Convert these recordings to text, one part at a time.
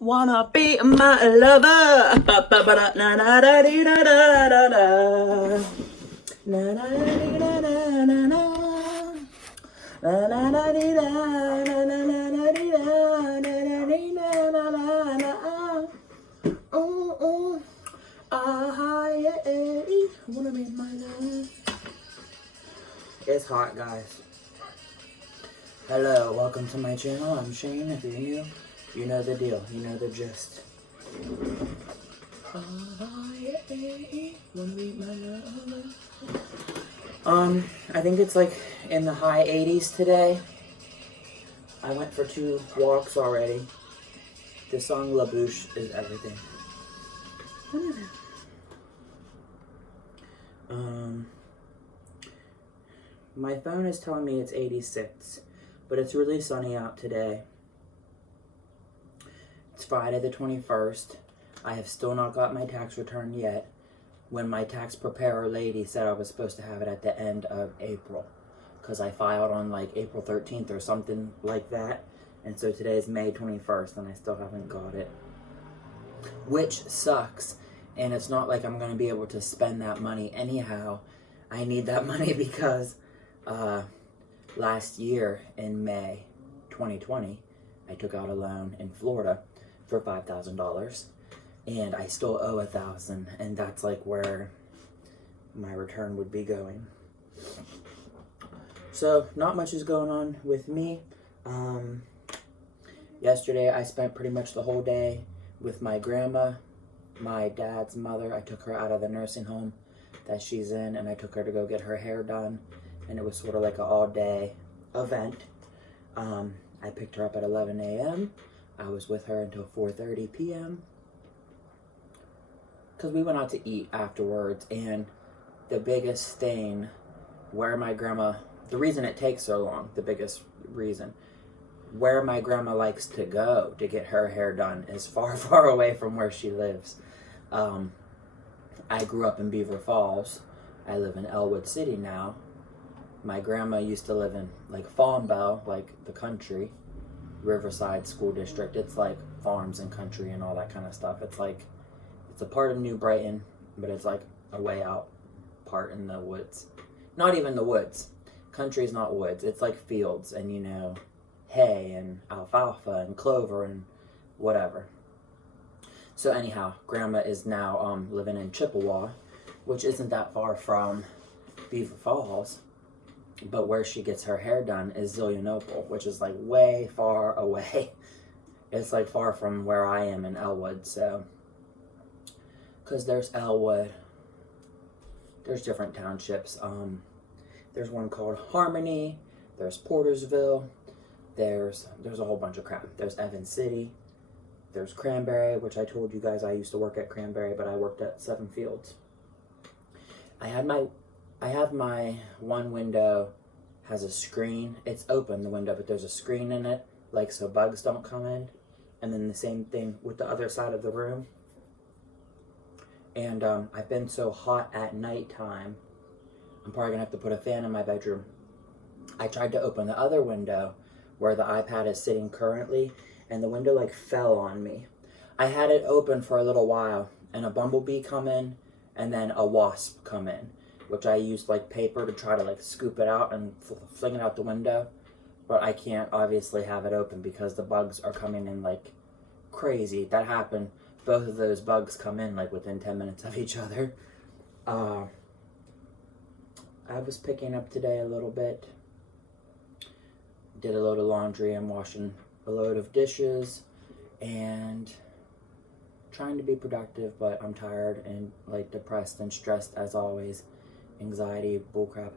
Wanna be my lover. Ba-ba-ba-da-na-na-da-dee-da-da-da-da. Na-na-da-dee-da-da-da-da. Na-na-da-dee-da-na-na-na-da-dee-da-da-da-da-da-da. Ooh, ooh. Ah, yeah. Wanna be my lover. It's hot, guys. Hello, welcome to my channel. I'm Shane. If you're new, you know the deal. You know the gist. I think it's like in the high 80s today. I went for 2 walks already. The song La Bouche is everything. My phone is telling me it's 86, but it's really sunny out today. It's Friday the 21st. I have still not got my tax return yet, when my tax preparer lady said I was supposed to have it at the end of April, because I filed on like April 13th or something like that, and so today is May 21st and I still haven't got it, which sucks. And it's not like I'm going to be able to spend that money anyhow. I need that money because last year in May 2020, I took out a loan in Florida for $5,000, and I still owe $1,000, and that's like where my return would be going. So not much is going on with me. Yesterday I spent pretty much the whole day with my grandma, my dad's mother. I took her out of the nursing home that she's in, and I took her to go get her hair done, and it was sort of like an all-day event. I picked her up at 11 a.m. I was with her until 4:30 p.m. because we went out to eat afterwards. And the biggest thing where my grandma, the reason it takes so long, the biggest reason, where my grandma likes to go to get her hair done is far, far away from where she lives. I grew up in Beaver Falls. I live in Elwood City now. My grandma used to live in like Farmville, like the country, Riverside School District. It's like farms and country and all that kind of stuff. It's like, it's a part of New Brighton, but it's like a way out part in the woods. Not even the woods. Country is not woods. It's like fields and, you know, hay and alfalfa and clover and whatever. So anyhow, grandma is now living in Chippewa, which isn't that far from Beaver Falls, but where she gets her hair done is Zillionople, which is like way far away. It's like far from where I am in Elwood. So because there's Elwood, there's different townships. There's one called Harmony, there's Portersville, there's a whole bunch of crap. There's Evans City, there's Cranberry, which I told you guys I used to work at Cranberry, but I worked at Seven Fields. I have my one window has a screen. It's open, the window, but there's a screen in it, like so bugs don't come in. And then the same thing with the other side of the room. And I've been so hot at nighttime, I'm probably gonna have to put a fan in my bedroom. I tried to open the other window where the iPad is sitting currently, and the window like fell on me. I had it open for a little while, and a bumblebee come in, and then a wasp come in, which I used like paper to try to like scoop it out and fling it out the window. But I can't obviously have it open because the bugs are coming in like crazy. That happened. Both of those bugs come in like within 10 minutes of each other. I was picking up today a little bit. Did a load of laundry and washing a load of dishes and trying to be productive, but I'm tired and like depressed and stressed as always. Anxiety, bullcrap.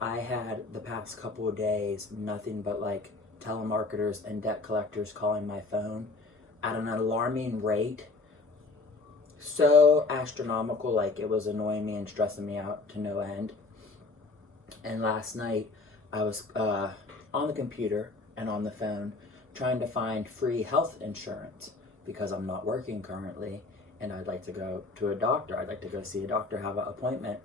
I had the past couple of days nothing but like telemarketers and debt collectors calling my phone at an alarming rate. So astronomical, like it was annoying me and stressing me out to no end. And last night I was on the computer and on the phone trying to find free health insurance because I'm not working currently and I'd like to go to a doctor. I'd like to go see a doctor, have an appointment.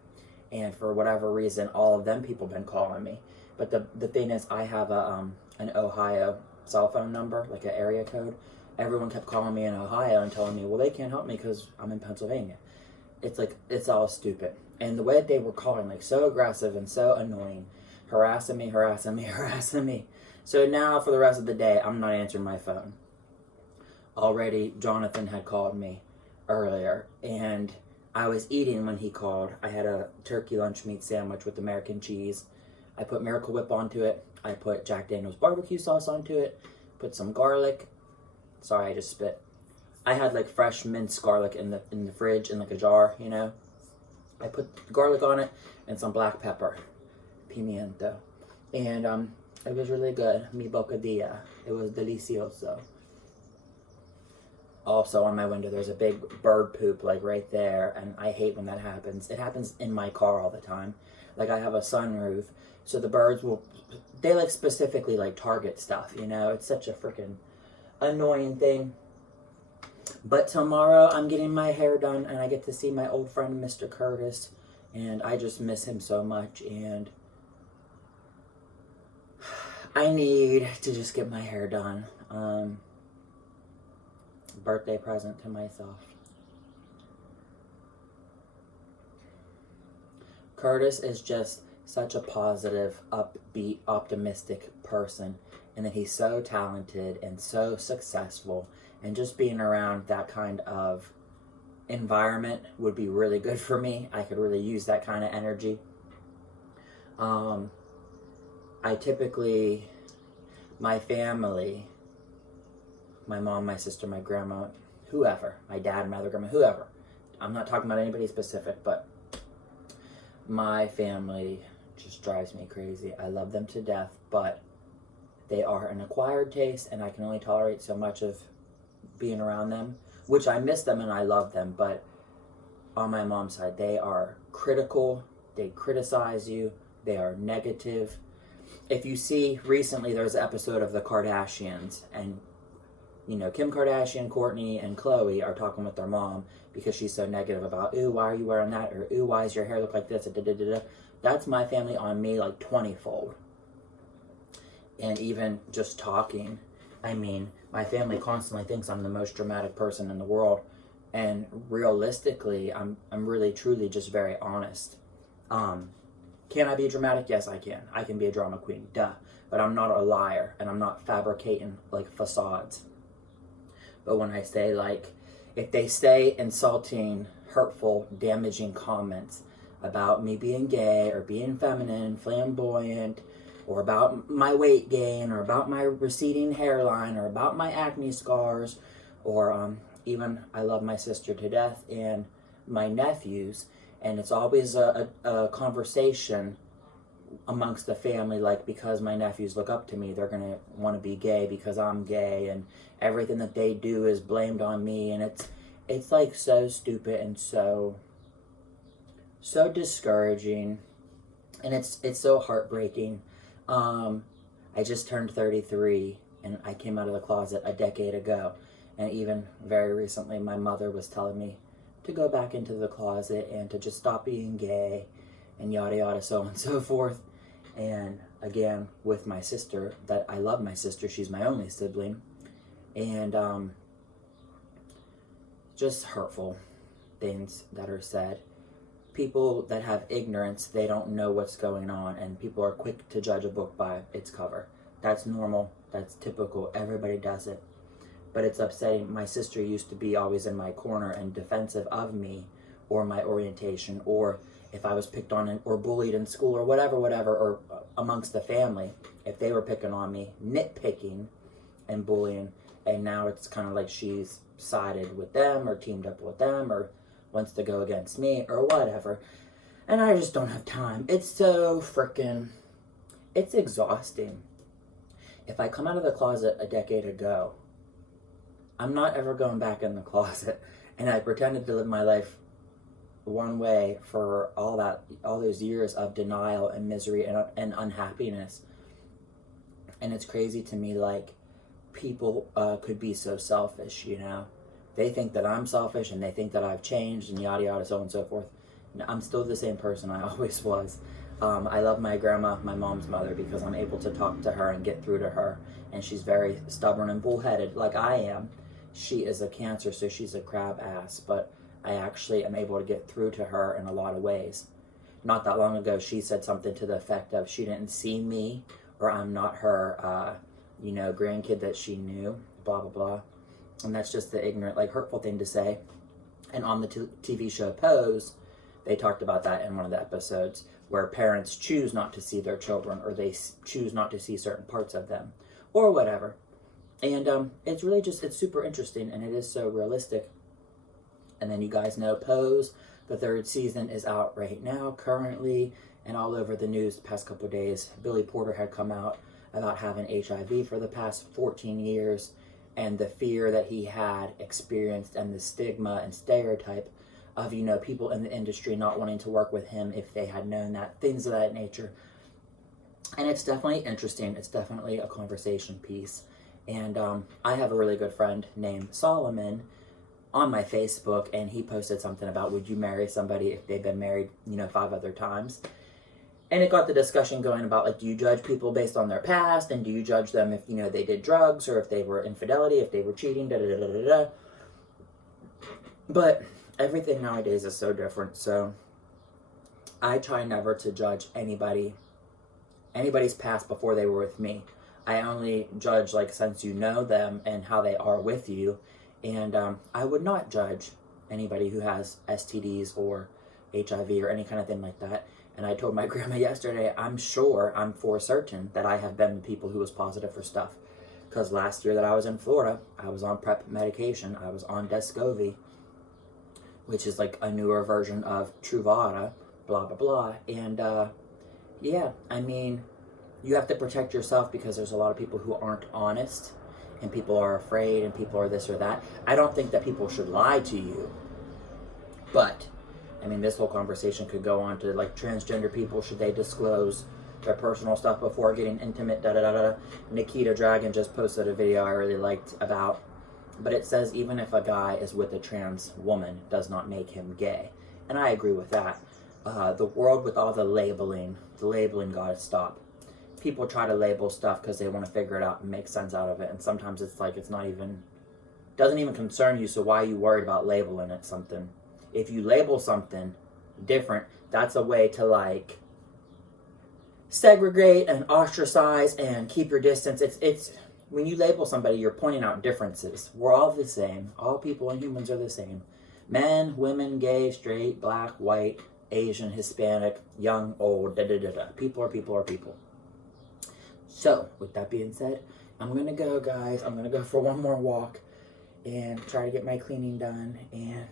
And for whatever reason, all of them people been calling me. But the thing is, I have an Ohio cell phone number, like an area code. everyone kept calling me in Ohio and telling me, well, they can't help me because I'm in Pennsylvania. It's like, it's all stupid. And the way they were calling, like, so aggressive and so annoying, harassing me, harassing me, harassing me. So now for the rest of the day, I'm not answering my phone. Already, Jonathan had called me earlier, and I was eating when he called. I had a turkey lunch meat sandwich with American cheese. I put Miracle Whip onto it. I put Jack Daniel's barbecue sauce onto it. Put some garlic. Sorry, I just spit. I had like fresh minced garlic in the fridge in like a jar, you know. I put garlic on it and some black pepper, pimiento, and it was really good. Mi bocadilla. It was delicioso. Also on my window there's a big bird poop like right there, and I hate when that happens. It happens in my car all the time. Like, I have a sunroof, so the birds they like specifically like target stuff, you know. It's such a freaking annoying thing. But tomorrow I'm getting my hair done and I get to see my old friend Mr. Curtis, and I just miss him so much, and I need to just get my hair done. Birthday present to myself. Curtis is just such a positive, upbeat, optimistic person, and that he's so talented and so successful, and just being around that kind of environment would be really good for me. I could really use that kind of energy. I typically, my family, my mom, my sister, my grandma, whoever, my dad, my other grandma, whoever. I'm not talking about anybody specific, but my family just drives me crazy. I love them to death, but they are an acquired taste, and I can only tolerate so much of being around them, which I miss them and I love them, but on my mom's side, they are critical, they criticize you, they are negative. If you see, recently there was an episode of The Kardashians, and you know, Kim Kardashian, Kourtney, and Khloe are talking with their mom because she's so negative about, ooh, why are you wearing that? Or, ooh, why does your hair look like this? That's my family on me like 20-fold. And even just talking, I mean, my family constantly thinks I'm the most dramatic person in the world. And realistically, I'm really, truly just very honest. Can I be dramatic? Yes, I can. I can be a drama queen, duh. But I'm not a liar, and I'm not fabricating like facades. But when I say, like, if they say insulting, hurtful, damaging comments about me being gay or being feminine, flamboyant, or about my weight gain, or about my receding hairline, or about my acne scars, or even I love my sister to death and my nephews, and it's always a conversation amongst the family, like, because my nephews look up to me, they're gonna want to be gay because I'm gay, and everything that they do is blamed on me, and it's like so stupid and so discouraging, and it's so heartbreaking. I just turned 33, and I came out of the closet a decade ago, and even very recently my mother was telling me to go back into the closet and to just stop being gay and yada yada, so on and so forth. And again, with my sister, that I love my sister, she's my only sibling, and just hurtful things that are said. People that have ignorance, they don't know what's going on, and people are quick to judge a book by its cover. That's normal, that's typical, everybody does it. But it's upsetting. My sister used to be always in my corner and defensive of me or my orientation, or if I was picked on or bullied in school or whatever, or amongst the family, if they were picking on me, nitpicking and bullying, and now it's kind of like she's sided with them or teamed up with them or wants to go against me or whatever. And I just don't have time. It's so freaking, it's exhausting. If I come out of the closet a decade ago, I'm not ever going back in the closet. And I pretended to live my life one way for all those years of denial and misery and unhappiness. And it's crazy to me, like, people could be so selfish, you know. They think that I'm selfish and they think that I've changed and yada yada, so on and so forth. I'm still the same person I always was. I love my grandma, my mom's mother, because I'm able to talk to her and get through to her. And she's very stubborn and bullheaded, like I am. she is a Cancer, so she's a crab ass, but I actually am able to get through to her in a lot of ways. Not that long ago, she said something to the effect of she didn't see me, or I'm not her, grandkid that she knew, blah, blah, blah. And that's just the ignorant, like, hurtful thing to say. And on the TV show Pose, they talked about that in one of the episodes, where parents choose not to see their children, or they choose not to see certain parts of them, or whatever. And it's really just, it's super interesting, and it is so realistic. And then you guys know Pose, the 3rd season is out right now, currently, and all over the news the past couple of days. Billy Porter had come out about having HIV for the past 14 years, and the fear that he had experienced, and the stigma and stereotype of, people in the industry not wanting to work with him if they had known that, things of that nature. And it's definitely interesting. It's definitely a conversation piece. And I have a really good friend named Solomon on my Facebook, and he posted something about, would you marry somebody if they've been married, 5 other times? And it got the discussion going about, like, do you judge people based on their past? And do you judge them if, they did drugs, or if they were infidelity, if they were cheating, da-da-da-da-da-da. But everything nowadays is so different. So I try never to judge anybody's past before they were with me. I only judge, like, since you know them and how they are with you. And I would not judge anybody who has STDs or HIV or any kind of thing like that. And I told my grandma yesterday, I'm for certain that I have been with people who was positive for stuff. Because last year that I was in Florida, I was on PrEP medication. I was on Descovy, which is like a newer version of Truvada, blah, blah, blah. And yeah, I mean, you have to protect yourself, because there's a lot of people who aren't honest, and people are afraid, and people are this or that. I don't think that people should lie to you. But, I mean, this whole conversation could go on to, like, transgender people, should they disclose their personal stuff before getting intimate, da-da-da-da. Nikita Dragon just posted a video I really liked about, but it says even if a guy is with a trans woman does not make him gay. And I agree with that. The world with all the labeling gotta stop. People try to label stuff because they want to figure it out and make sense out of it, and sometimes it's like doesn't even concern you, so why are you worried about labeling it something? If you label something different, that's a way to, like, segregate and ostracize and keep your distance. It's when you label somebody, you're pointing out differences. We're all the same. All people and humans are the same. Men, women, gay, straight, black, white, Asian, Hispanic, young, old, da-da-da-da. People are people are people. So, with that being said, I'm going to go, guys. I'm going to go for one more walk and try to get my cleaning done. And,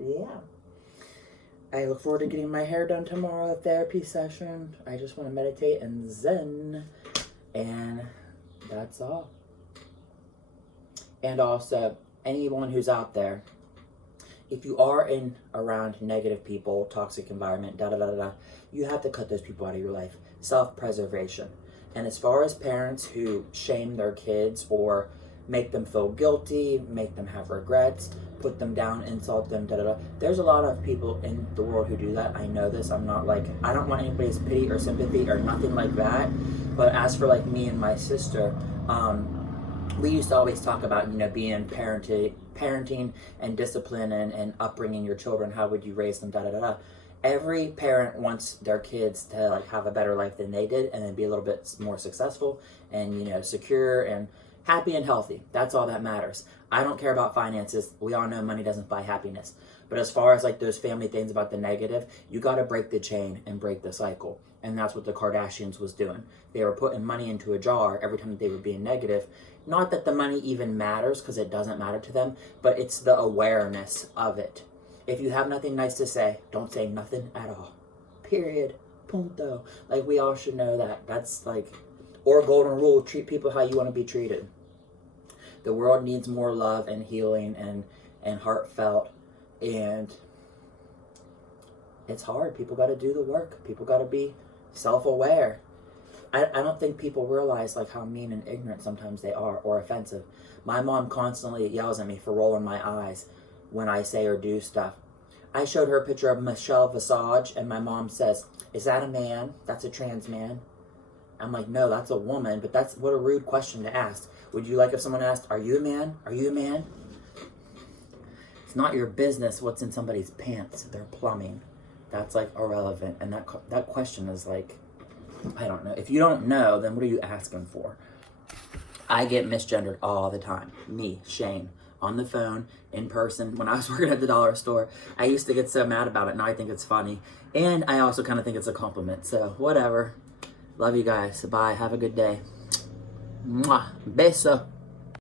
yeah. I look forward to getting my hair done tomorrow, a therapy session. I just want to meditate and zen. And that's all. And also, anyone who's out there, if you are in around negative people, toxic environment, da-da-da-da-da, you have to cut those people out of your life. Self-preservation. And as far as parents who shame their kids or make them feel guilty, make them have regrets, put them down, insult them, da-da-da. There's a lot of people in the world who do that. I know this. I'm not like, I don't want anybody's pity or sympathy or nothing like that. But as for like me and my sister, we used to always talk about, being parenting and discipline and upbringing your children. How would you raise them, da-da-da-da. Every parent wants their kids to like have a better life than they did and then be a little bit more successful and, secure and happy and healthy. That's all that matters. I don't care about finances. We all know money doesn't buy happiness. But as far as like those family things about the negative, you got to break the chain and break the cycle. And that's what the Kardashians was doing. They were putting money into a jar every time they were being negative. Not that the money even matters, because it doesn't matter to them, but it's the awareness of it. If you have nothing nice to say, don't say nothing at all. Period. Punto. Like, we all should know that. That's like, or golden rule, treat people how you want to be treated. The world needs more love and healing and heartfelt, and it's hard. People got to do the work. People got to be self-aware. I don't think people realize like how mean and ignorant sometimes they are, or offensive. My mom constantly yells at me for rolling my eyes when I say or do stuff. I showed her a picture of Michelle Visage, and my mom says, "Is that a man? That's a trans man." I'm like, "No, that's a woman." But that's what a rude question to ask. Would you like if someone asked, are you a man? Are you a man? It's not your business what's in somebody's pants. They're plumbing. That's like irrelevant. And that question is like, I don't know. If you don't know, then what are you asking for? I get misgendered all the time. Me, Shane, on the phone, in person. When I was working at the dollar store, I used to get so mad about it. Now I think it's funny. And I also kind of think it's a compliment. So whatever. Love you guys. Bye. Have a good day. Mwah. Beso.